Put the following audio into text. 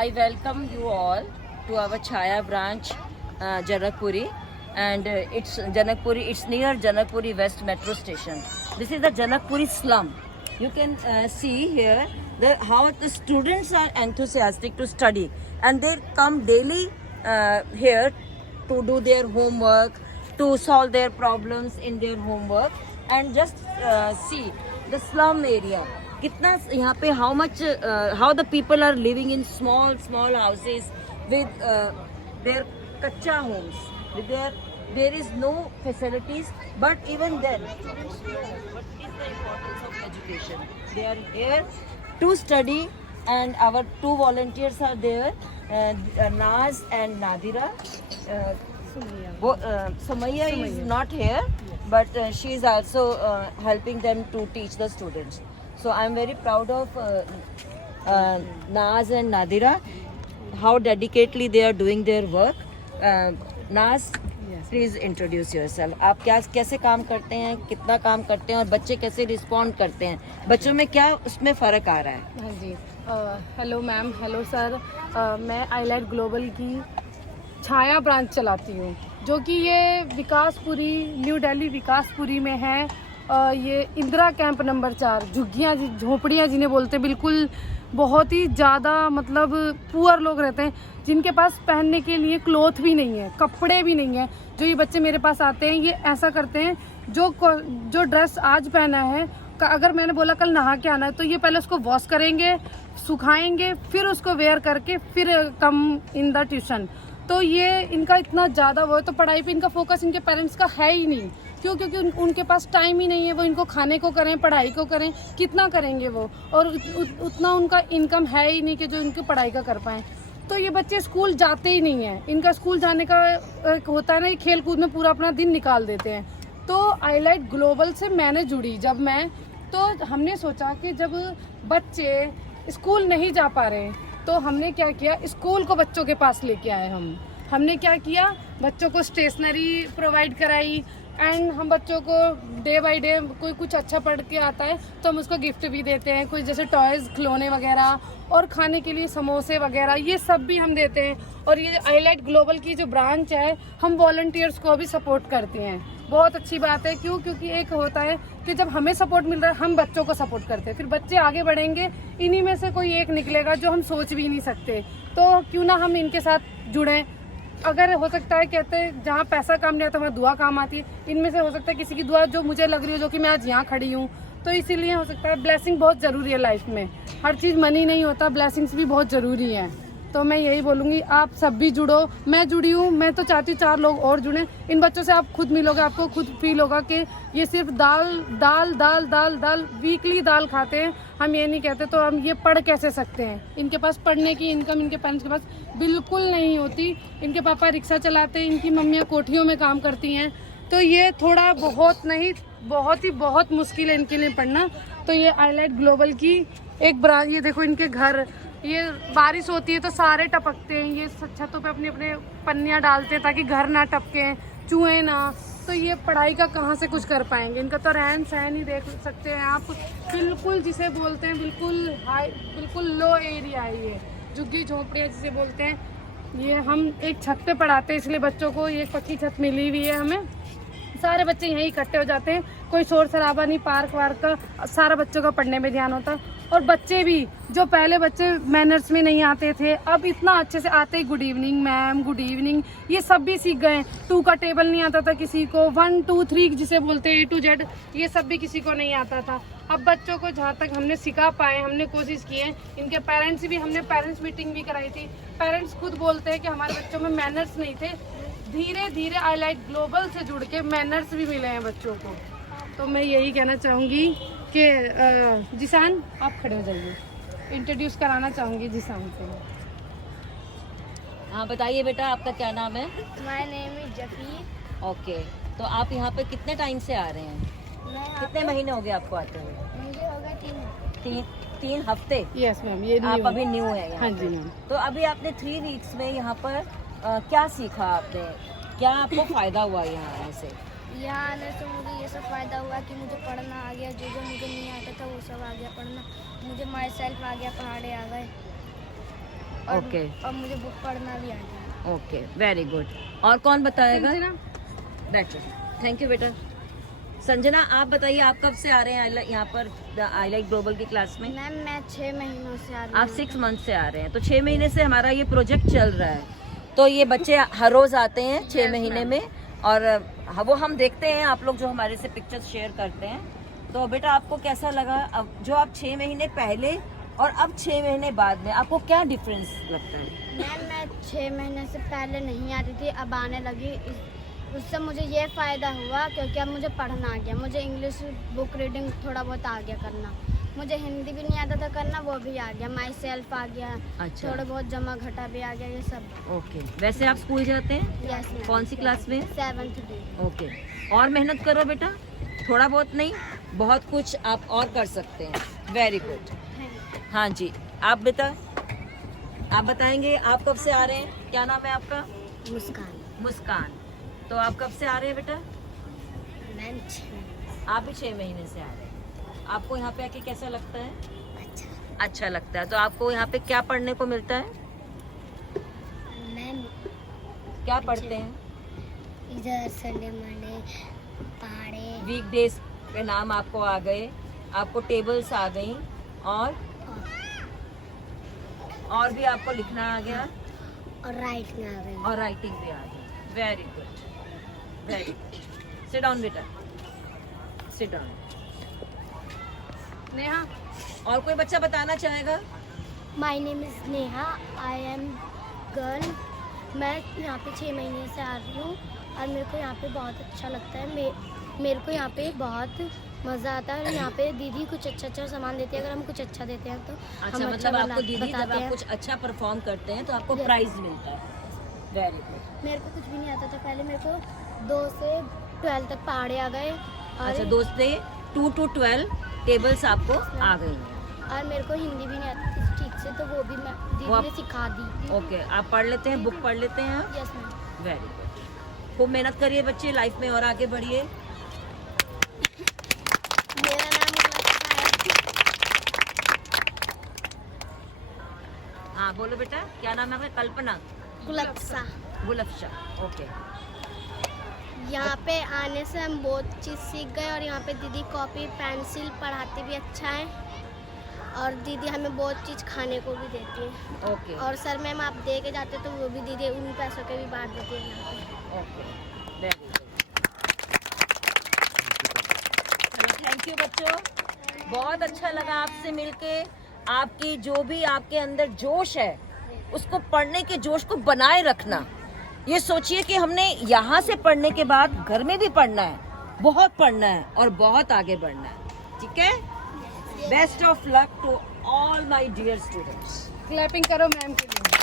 I welcome you all to our Chaya branch, Janakpuri, and it's Janakpuri. It's near Janakpuri West Metro Station. This is the Janakpuri slum. You can see here how the students are enthusiastic to study, and they come daily here to do their homework, to solve their problems in their homework, and just see the slum area. कितना यहाँ पे how the people are living in small houses with their kacha homes, with there is no facilities, but even then students know what is the importance of education. They are here to study, and our two volunteers are there, Naz and Nadira. Sumaya is not here, but she is also helping them to teach the students. So I'm very proud of Naz and Nadira, how dedicatedly they are doing their work. Naz, please introduce yourself. आप कैसे काम करते हैं, कितना काम करते हैं, और बच्चे कैसे रिस्पॉन्ड करते हैं, बच्चों में क्या उसमें फ़र्क आ रहा है? हाँ जी, हेलो मैम, हेलो सर। मैं आईलाइट ग्लोबल की छाया ब्रांच चलाती हूँ, जो कि ये विकासपुरी, न्यू दिल्ली विकासपुरी में है। ये इंदिरा कैंप नंबर 4, झुग्गियाँ झोपड़ियाँ जिन्हें बोलते हैं, बिल्कुल बहुत ही ज़्यादा मतलब पुअर लोग रहते हैं, जिनके पास पहनने के लिए क्लॉथ भी नहीं है, कपड़े भी नहीं है। जो ये बच्चे मेरे पास आते हैं, ये ऐसा करते हैं, जो ड्रेस आज पहना है, अगर मैंने बोला कल नहा के आना है, तो ये पहले उसको वॉश करेंगे, सुखाएंगे, फिर उसको वेयर करके फिर कम इन द ट्यूशन। तो ये इनका इतना ज़्यादा वो है, तो पढ़ाई पे इनका फोकस इनके पेरेंट्स का है ही नहीं। क्यों? क्योंकि उनके पास टाइम ही नहीं है। वो इनको खाने को करें, पढ़ाई को करें, कितना करेंगे वो, और उतना उनका इनकम है ही नहीं कि जो इनकी पढ़ाई का कर पाएँ। तो ये बच्चे स्कूल जाते ही नहीं हैं। इनका स्कूल जाने का होता है ना, ये खेल कूद में पूरा अपना दिन निकाल देते हैं। तो आईलाइट ग्लोबल से मैंने जुड़ी तो हमने सोचा कि जब बच्चे स्कूल नहीं जा पा रहे, तो हमने क्या किया, स्कूल को बच्चों के पास लेके आए। हमने क्या किया, बच्चों को स्टेशनरी प्रोवाइड कराई, एंड हम बच्चों को डे बाय डे कोई कुछ अच्छा पढ़ के आता है तो हम उसको गिफ्ट भी देते हैं, कुछ जैसे टॉयज़, खिलौने वगैरह, और खाने के लिए समोसे वगैरह, ये सब भी हम देते हैं। और ये आईलाइट ग्लोबल की जो ब्रांच है, हम वॉलंटियर्स को भी सपोर्ट करते हैं। बहुत अच्छी बात है। क्यों? क्योंकि एक होता है कि जब हमें सपोर्ट मिल रहा है, हम बच्चों को सपोर्ट करते हैं, फिर बच्चे आगे बढ़ेंगे, इन्हीं में से कोई एक निकलेगा जो हम सोच भी नहीं सकते। तो क्यों ना हम इनके साथ जुड़ें। अगर हो सकता है, कहते हैं जहाँ पैसा काम नहीं आता वहाँ दुआ काम आती है। इनमें से हो सकता है किसी की दुआ जो मुझे लग रही हो, जो कि मैं आज यहाँ खड़ी हूँ, तो इसीलिए हो सकता है ब्लेसिंग बहुत ज़रूरी है लाइफ में। हर चीज़ मनी नहीं होता, ब्लेसिंग्स भी बहुत ज़रूरी हैं। तो मैं यही बोलूँगी, आप सब भी जुड़ो। मैं जुड़ी हूँ, मैं तो चाहती हूँ 4 लोग और जुड़ें। इन बच्चों से आप खुद मिलोगे, आपको खुद फील होगा कि ये सिर्फ दाल वीकली दाल खाते हैं। हम ये नहीं कहते, तो हम ये पढ़ कैसे सकते हैं? इनके पास पढ़ने की इनकम इनके पेरेंट्स के पास बिल्कुल नहीं होती। इनके पापा रिक्शा चलाते हैं, इनकी मम्मियाँ कोठियों में काम करती हैं। तो ये थोड़ा बहुत नहीं, बहुत मुश्किल है इनके लिए पढ़ना। तो ये आईलाइट ग्लोबल की एक ब्रांच, ये देखो इनके घर, ये बारिश होती है तो सारे टपकते हैं। ये छतों पे अपने पन्नियाँ डालते हैं ताकि घर ना टपके, चूहे ना। तो ये पढ़ाई का कहाँ से कुछ कर पाएंगे? इनका तो रहन सहन ही देख सकते हैं आप, बिल्कुल जिसे बोलते हैं बिल्कुल हाई, बिल्कुल लो एरिया है ये, झुग्गी झोंपड़ियाँ जिसे बोलते हैं। ये हम एक छत पे पढ़ाते हैं, इसलिए बच्चों को ये पक्की छत मिली हुई है हमें। सारे बच्चे यहीं इकट्ठे हो जाते हैं, कोई शोर शराबा नहीं, पार्क वार्क का, सारा बच्चों का पढ़ने में ध्यान होता है। और बच्चे भी, जो पहले बच्चे मैनर्स में नहीं आते थे, अब इतना अच्छे से आते हैं। Good evening ma'am, good evening, ये सब भी सीख गए। 2 का टेबल नहीं आता था किसी को, 1 2 3 जिसे बोलते हैं A to Z, ये सब भी किसी को नहीं आता था। अब बच्चों को जहाँ तक हमने सिखा पाए, हमने कोशिश की है। इनके पेरेंट्स भी, हमने पेरेंट्स मीटिंग भी कराई थी। पेरेंट्स खुद बोलते हैं कि हमारे बच्चों में मैनर्स नहीं थे। धीरे धीरे आईलाइट ग्लोबल से जुड़ के मैनर्स भी मिले हैं बच्चों को। तो मैं यही कहना चाहूँगी कि जिसान, आप खड़े हो जाइए, इंट्रोड्यूस कराना चाहूँगी जिसान से। हाँ बताइए बेटा, आपका क्या नाम है? My name is Zafir. Okay, तो आप यहाँ पे कितने टाइम से आ रहे हैं? कितने महीने हो गए आपको आते हुए? मुझे होगा 3 हफ्ते। यस मैम, ये आप अभी न्यू है यहाँ? हाँ जी मैम। तो अभी आपने 3 वीक्स में यहाँ पर क्या सीखा आपने? क्या आपको फ़ायदा हुआ यहाँ आने से? यहाँ आने से मुझे ये सब फ़ायदा हुआ कि मुझे पढ़ना आ गया, जो मुझे नहीं आता था वो सब आ गया पढ़ना। मुझे माई सेल्फ आ गया, पहाड़े आ गए। और, Okay. और मुझे बुक पढ़ना भी आ गया। Okay, very good. और कौन बताएगा? संजना? बैठो। थैंक यू बेटा। संजना, आप बताइए, आप कब से आ रहे हैं यहाँ पर आई लाइक ग्लोबल की क्लास में? मैम मैं 6 महीनों से आ रही आप हूँ। 6 मंथ से आ रहे हैं, तो 6 महीने से हमारा ये प्रोजेक्ट चल रहा है। तो ये बच्चे हर रोज आते हैं 6 महीने में, और वो हम देखते हैं आप लोग जो हमारे से पिक्चर्स शेयर करते हैं। तो बेटा आपको कैसा लगा, अब जो आप 6 महीने पहले और अब 6 महीने बाद में आपको क्या डिफरेंस लगता है? मैम मैं 6 महीने से पहले नहीं आती थी, अब आने लगी। उससे मुझे ये फ़ायदा हुआ क्योंकि अब मुझे पढ़ना आ गया। मुझे इंग्लिश बुक रीडिंग थोड़ा बहुत आ गया करना। मुझे हिंदी भी नहीं आता था करना, वो भी आ गया। माई सेल्फ आ गया। अच्छा। थोड़ा बहुत जमा घटा भी आ गया, ये सब। ओके, वैसे आप स्कूल जाते हैं? Yes ma'am. कौन सी क्लास में? 7th B। ओके, और मेहनत करो बेटा, थोड़ा बहुत नहीं, बहुत कुछ आप और कर सकते हैं। Very good. हाँ जी, आप बेटा, आप बताएंगे आप कब से आ रहे हैं? क्या नाम है आपका? मुस्कान। मुस्कान। तो आप कब से आ रहे हैं बेटा? मैम आप भी 6 महीने से आ रहे हैं। आपको यहाँ पे आके कैसा लगता है? अच्छा। अच्छा लगता है। तो आपको यहाँ पे क्या पढ़ने को मिलता है? मैम क्या पढ़ते हैं? इधर संडे मंडे पहाड़े वीकडेज के नाम आपको आ गए, आपको टेबल्स आ गई, और भी आपको लिखना आ गया, और राइट में आ गई। और राइटिंग भी आ गई। Very good, very good. Sit down बेटा, सिट डाउन। नेहा? और कोई बच्चा बताना चाहेगा? My name is Neha, I am girl. मैं यहाँ पे 6 महीने से आ रही हूँ और मेरे को यहाँ पे बहुत अच्छा लगता है। मेरे को यहाँ पे बहुत मज़ा आता है। और यहाँ पे दीदी कुछ अच्छा सामान देती है। अगर हम कुछ अच्छा देते हैं तो अच्छा, हम मतलब बना- आपको दीदी जब बताते आप हैं। कुछ अच्छा परफॉर्म करते हैं तो आपको Yes. प्राइज मिलता है। Very good. मेरे को कुछ भी नहीं आता था पहले। मेरे को 2 से 12 तक पहाड़े आ गए। अच्छा, दोस्तों 2 to 12 टेबल्स आपको आ गई हैं। और मेरे को हिंदी भी नहीं आती थी ठीक से, तो वो भी मैं वो दीदी आप- ने सिखा दी। ओके, आप पढ़ लेते हैं, बुक पढ़ लेते हैं आप? Yes ma'am. Very good. खूब मेहनत करिए बच्चे, लाइफ में और आगे बढ़िए। मेरा नाम हाँ बोलो बेटा, क्या नाम है आपका? कल्पना? गुलक्सा। गुलफ्शा। ओके। यहाँ पे आने से हम बहुत चीज़ सीख गए। और यहाँ पे दीदी कॉपी पेंसिल पढ़ाती भी अच्छा है। और दीदी हमें बहुत चीज़ खाने को भी देती है। ओके। और सर मैम आप दे के जाते तो वो भी दीदी उन पैसों के भी बांट देती है यहाँ पे। Okay, very good. Thank you बच्चों, बहुत अच्छा लगा आपसे मिलके। आपकी जो भी आपके अंदर जोश है उसको, पढ़ने के जोश को बनाए रखना। ये सोचिए कि हमने यहाँ से पढ़ने के बाद घर में भी पढ़ना है, बहुत पढ़ना है और बहुत आगे बढ़ना है। ठीक है? Best of luck to all my dear students. Clapping करो मैम के लिए।